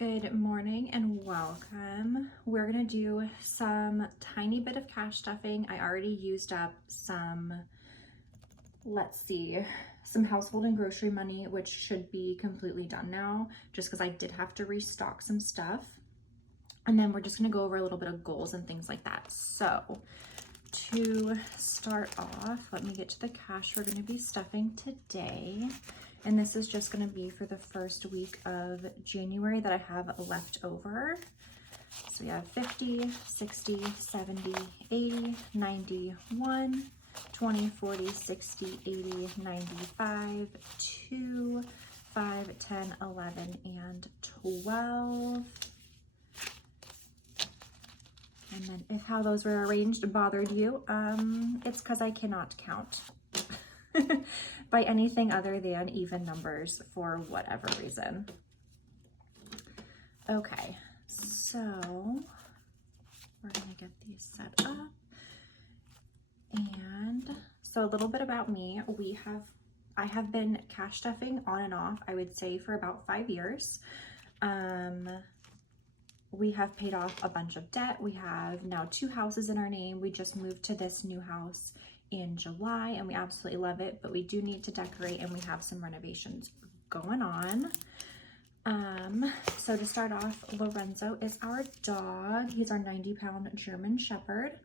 Good morning and welcome. We're gonna do some tiny bit of cash stuffing. I already used up some, some household and grocery money, which should be completely done now, just because I did have to restock some stuff. And then we're just gonna go over a little bit of goals and things like that. So to start off, let me get to the cash we're gonna be stuffing today. And this is just going to be for the first week of January that I have left over. So we have 50, 60, 70, 80, 90, 1, 20, 40, 60, 80, 95, 2, 5, 10, 11, and 12. And then if how those were arranged bothered you, it's because I cannot count. By anything other than even numbers for whatever reason. Okay, so we're gonna get these set up. And so a little bit about me, I have been cash stuffing on and off, I would say, for about 5 years. We have paid off a bunch of debt. We have now 2 houses in our name. We just moved to this new house in July and we absolutely love it, but we do need to decorate and we have some renovations going on. So to start off, Lorenzo is our dog. He's our 90-pound German Shepherd.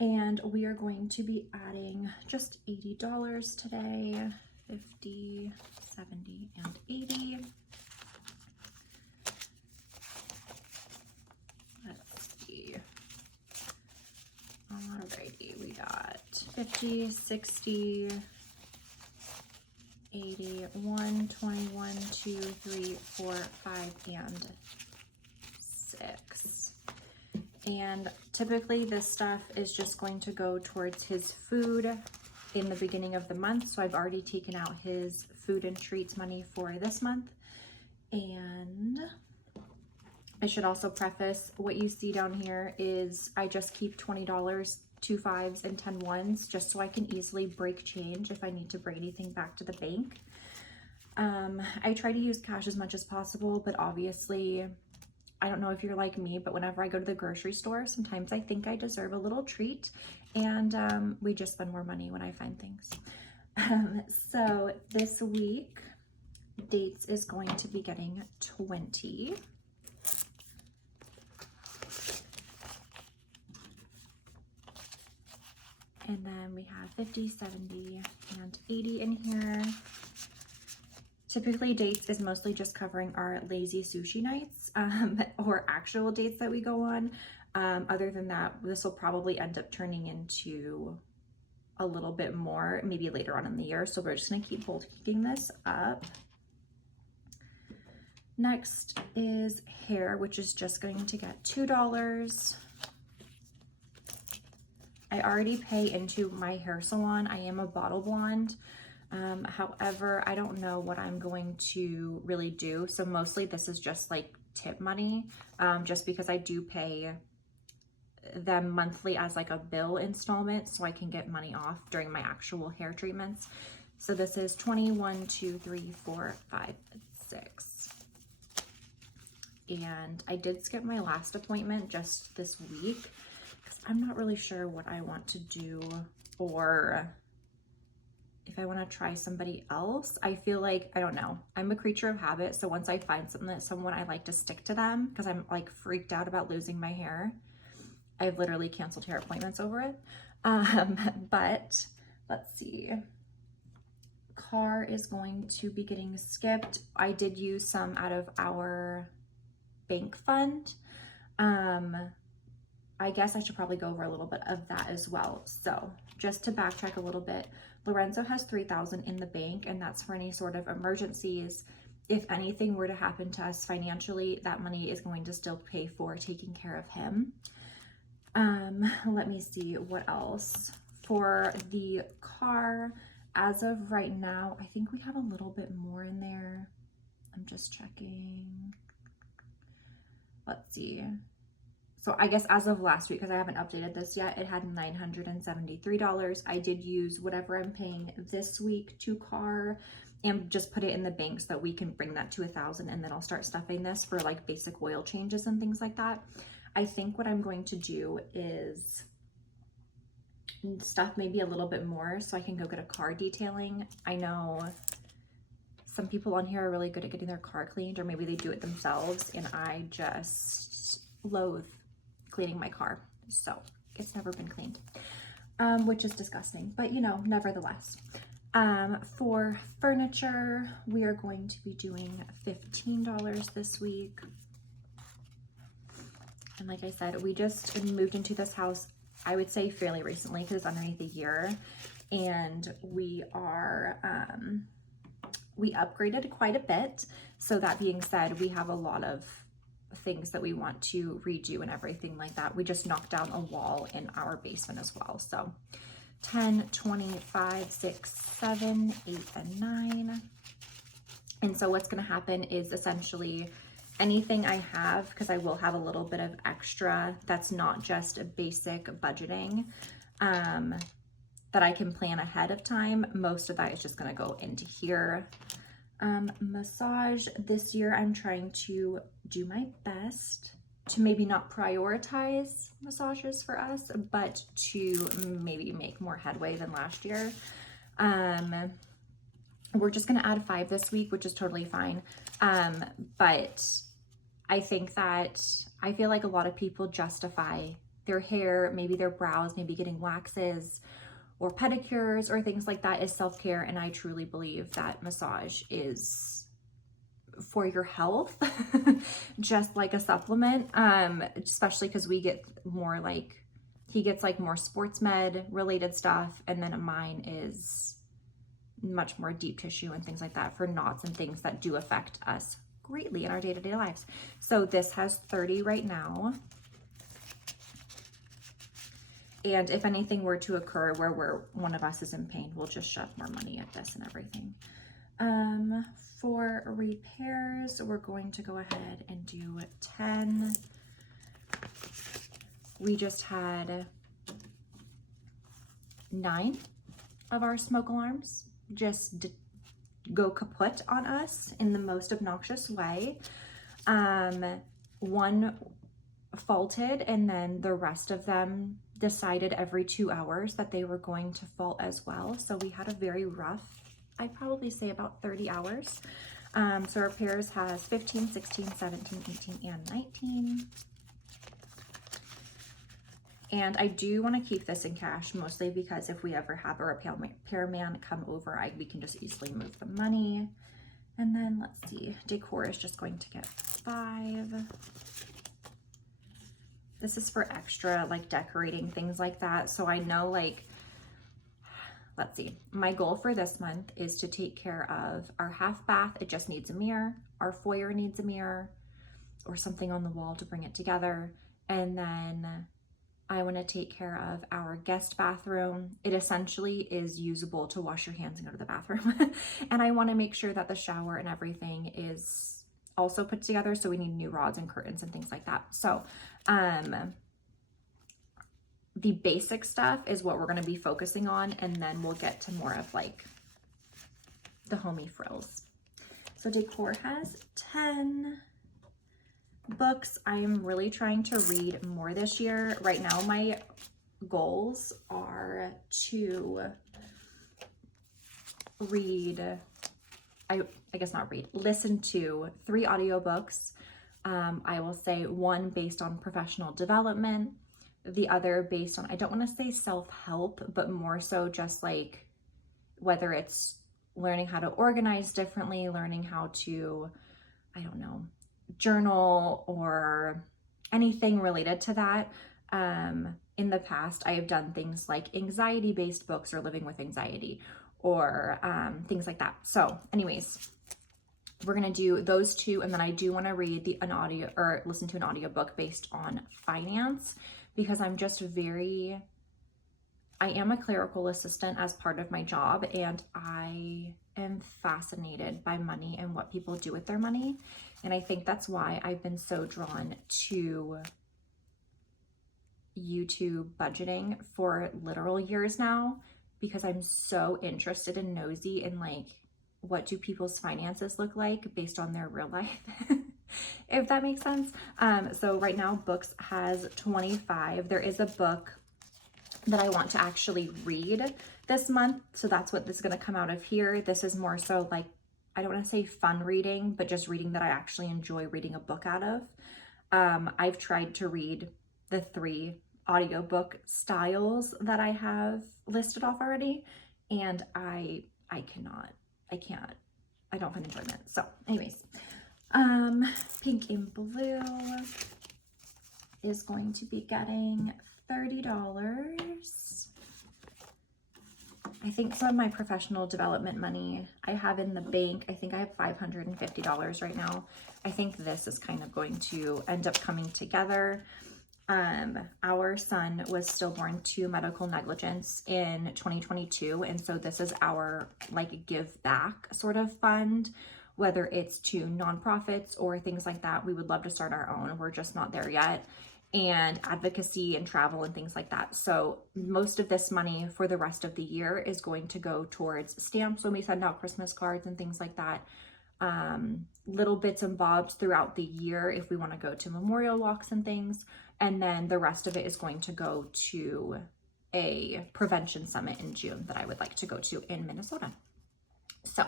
And we are going to be adding just $80 today, 50, 70, and 80. Alrighty, we got 50, 60, 80, 1, 21, 2, 3, 4, 5, and 6. And typically this stuff is just going to go towards his food in the beginning of the month. So I've already taken out his food and treats money for this month. And I should also preface, what you see down here is I just keep $20, 2 5s, and 10 1s, just so I can easily break change if I need to bring anything back to the bank. I try to use cash as much as possible, but obviously, I don't know if you're like me, but whenever I go to the grocery store, sometimes I think I deserve a little treat, and we just spend more money when I find things. So this week, Dates is going to be getting 20. And then we have 50, 70, and 80 in here. Typically Dates is mostly just covering our lazy sushi nights or actual dates that we go on. Other than that, this will probably end up turning into a little bit more, maybe later on in the year. So we're just gonna keep bulking this up. Next is hair, which is just going to get $2. I already pay into my hair salon. I am a bottle blonde. However, I don't know what I'm going to really do. So mostly this is just like tip money, just because I do pay them monthly as like a bill installment so I can get money off during my actual hair treatments. So this is 21, 2, 3, 4, 5, 6. And I did skip my last appointment just this week. I'm not really sure what I want to do or if I want to try somebody else. I feel like, I don't know. I'm a creature of habit. So once I find something that someone, I like to stick to them because I'm like freaked out about losing my hair. I've literally canceled hair appointments over it. But let's see. Car is going to be getting skipped. I did use some out of our bank fund. I guess I should probably go over a little bit of that as well. So just to backtrack a little bit, Lorenzo has $3,000 in the bank, and that's for any sort of emergencies. If anything were to happen to us financially, that money is going to still pay for taking care of him. Let me see what else. For the car, as of right now, I think we have a little bit more in there. I'm just checking. Let's see. So I guess as of last week, because I haven't updated this yet, it had $973. I did use whatever I'm paying this week to car and just put it in the bank so that we can bring that to 1,000, and then I'll start stuffing this for like basic oil changes and things like that. I think what I'm going to do is stuff maybe a little bit more so I can go get a car detailing. I know some people on here are really good at getting their car cleaned, or maybe they do it themselves, and I just loathe cleaning my car. So it's never been cleaned, which is disgusting, but you know, nevertheless. For furniture, we are going to be doing $15 this week. And like I said, we just moved into this house, I would say fairly recently, because it's underneath a year. And we are, we upgraded quite a bit. So that being said, we have a lot of things that we want to redo and everything like that. We just knocked down a wall in our basement as well. So 10, 20, 5, 6, 7, 8, and 9. And so what's going to happen is essentially anything I have, because I will have a little bit of extra that's not just a basic budgeting, that I can plan ahead of time. Most of that is just going to go into here. Massage this year, I'm trying to do my best to maybe not prioritize massages for us, but to maybe make more headway than last year. We're just gonna add 5 this week, which is totally fine. But I think that I feel like a lot of people justify their hair, maybe their brows, maybe getting waxes or pedicures or things like that as self-care. And I truly believe that massage is for your health, just like a supplement, especially because we get more like, he gets like more sports med related stuff, and then mine is much more deep tissue and things like that for knots and things that do affect us greatly in our day-to-day lives. So this has 30 right now. And if anything were to occur where one of us is in pain, we'll just shove more money at this and everything. For repairs, we're going to go ahead and do 10. We just had 9 of our smoke alarms just go kaput on us in the most obnoxious way. One faulted, and then the rest of them decided every 2 hours that they were going to fault as well. So we had a very rough, I'd probably say about 30 hours. So repairs has 15, 16, 17, 18, and 19. And I do want to keep this in cash, mostly because if we ever have a repairman come over, we can just easily move the money. And then let's see, decor is just going to get 5. This is for extra, like decorating, things like that. So I know, like, let's see, my goal for this month is to take care of our half bath. It just needs a mirror. Our foyer needs a mirror or something on the wall to bring it together. And then I want to take care of our guest bathroom. It essentially is usable to wash your hands and go to the bathroom. And I want to make sure that the shower and everything is also put together. So we need new rods and curtains and things like that. So the basic stuff is what we're going to be focusing on, and then we'll get to more of like the homey frills. So decor has 10. Books, I am really trying to read more this year. Right now, my goals are to read, I guess not read, listen to 3 audiobooks. I will say 1 based on professional development, the other based on, I don't want to say self-help, but more so just like whether it's learning how to organize differently, learning how to, I don't know, journal or anything related to that. In the past, I have done things like anxiety-based books or living with anxiety or things like that. So anyways, we're going to do those 2. And then I do want to read an audio or listen to an audiobook based on finance, because I'm just I am a clerical assistant as part of my job, and I am fascinated by money and what people do with their money. And I think that's why I've been so drawn to YouTube budgeting for literal years now, because I'm so interested and nosy in like what do people's finances look like based on their real life, if that makes sense. So right now Books has 25. There is a book that I want to actually read this month, so that's what this is going to come out of here. This is more so like, I don't want to say fun reading, but just reading that I actually enjoy reading a book out of. I've tried to read the 3 audiobook styles that I have listed off already, and I don't find enjoyment. So anyways, Pink and Blue is going to be getting $30. I think some of my professional development money I have in the bank. I think I have $550 right now. I think this is kind of going to end up coming together. Our son was stillborn to medical negligence in 2022. And so this is our like give back sort of fund, whether it's to nonprofits or things like that. We would love to start our own. We're just not there yet. And advocacy and travel and things like that. So most of this money for the rest of the year is going to go towards stamps when we send out Christmas cards and things like that. Little bits and bobs throughout the year if we want to go to memorial walks and things. And then the rest of it is going to go to a prevention summit in June that I would like to go to in Minnesota. So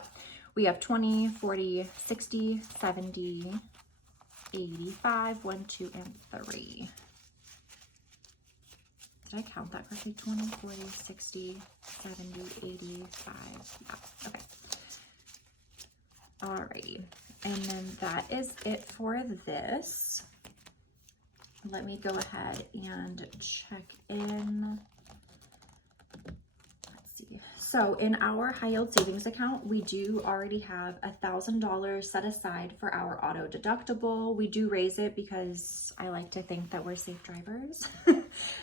we have 20, 40, 60, 70, 85, 1, 2, and 3. Did I count that correctly? 20, 40, 60, 70, 85. Yeah, okay. Alrighty. And then that is it for this. Let me go ahead and check in. Let's see. So in our high yield savings account, we do already have $1,000 set aside for our auto deductible. We do raise it because I like to think that we're safe drivers.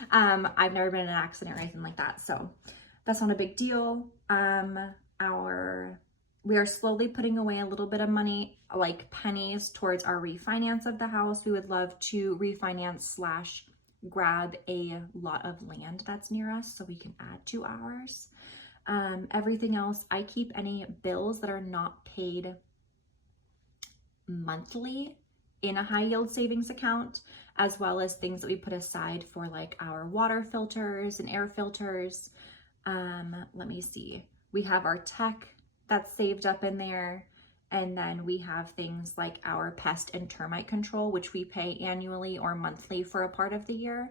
I've never been in an accident or anything like that, so that's not a big deal. We are slowly putting away a little bit of money, like pennies, towards our refinance of the house. We would love to refinance / grab a lot of land that's near us so we can add to ours. Everything else, I keep any bills that are not paid monthly in a high yield savings account, as well as things that we put aside for like our water filters and air filters. Let me see. We have our tech that's saved up in there. And then we have things like our pest and termite control, which we pay annually or monthly for a part of the year.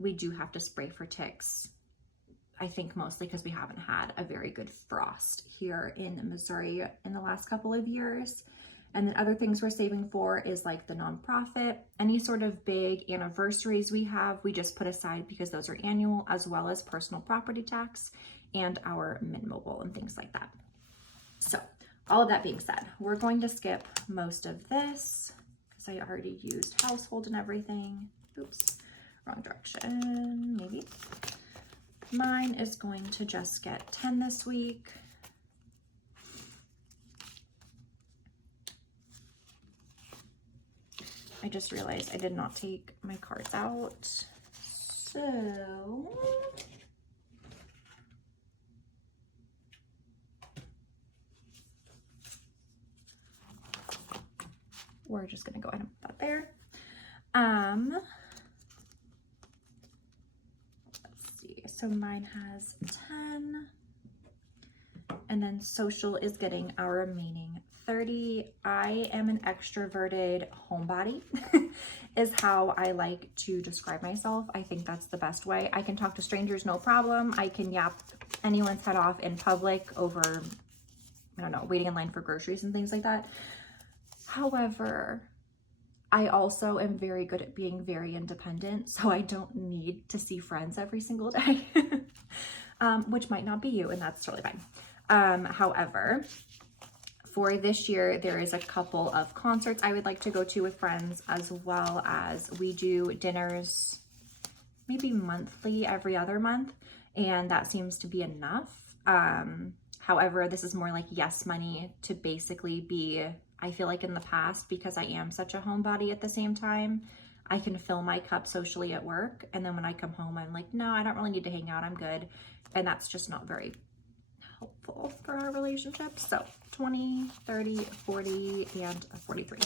We do have to spray for ticks, I think mostly because we haven't had a very good frost here in Missouri in the last couple of years. And then other things we're saving for is like the nonprofit, any sort of big anniversaries we have, we just put aside because those are annual, as well as personal property tax and our Mint Mobile and things like that. So all of that being said, we're going to skip most of this because I already used household and everything. Oops, wrong direction, maybe. Mine is going to just get 10 this week. I just realized I did not take my cards out. So we're just gonna go ahead and put that there. Let's see, so mine has 10, and then social is getting our remaining 30. I am an extroverted homebody is how I like to describe myself. I think that's the best way. I can talk to strangers, no problem. I can yap anyone's head off in public over, I don't know, waiting in line for groceries and things like that. However, I also am very good at being very independent, so I don't need to see friends every single day, which might not be you, and that's totally fine. However, for this year, there is a couple of concerts I would like to go to with friends, as well as we do dinners maybe monthly, every other month, and that seems to be enough. However, this is more like yes money to basically be, I feel like in the past, because I am such a homebody at the same time, I can fill my cup socially at work, and then when I come home, I'm like, no, I don't really need to hang out, I'm good. And that's just not very helpful for our relationship. So 20, 30, 40, and 43.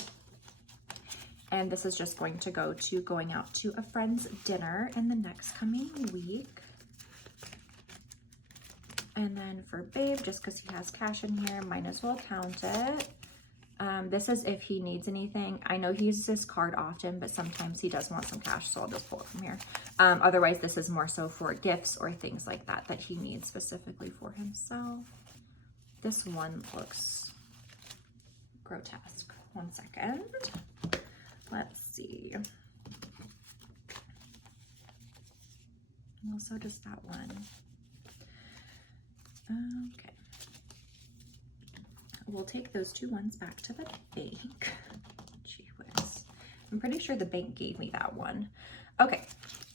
And this is just going to go to going out to a friend's dinner in the next coming week. And then for Babe, just because he has cash in here, might as well count it. This is if he needs anything. I know he uses this card often, but sometimes he does want some cash, so I'll just pull it from here. Otherwise, this is more so for gifts or things like that that he needs specifically for himself. This one looks grotesque. 1 second. Let's see. Well, so does that one. Okay. We'll take those 2 ones back to the bank. Gee whiz. I'm pretty sure the bank gave me that one. Okay,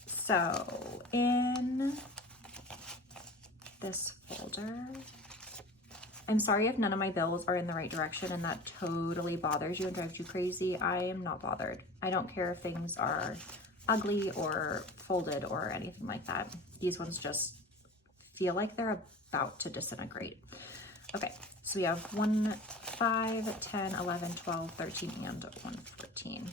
so in this folder, I'm sorry if none of my bills are in the right direction and that totally bothers you and drives you crazy. I am not bothered. I don't care if things are ugly or folded or anything like that. These ones just feel like they're about to disintegrate. Okay, so we have 1, 5, 10, 11, 12, 13, and 114.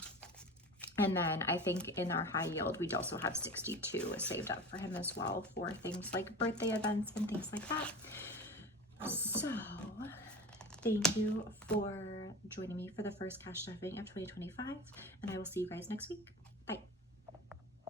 And then I think in our high yield, we'd also have 62 saved up for him as well for things like birthday events and things like that. So thank you for joining me for the first cash stuffing of 2025, and I will see you guys next week.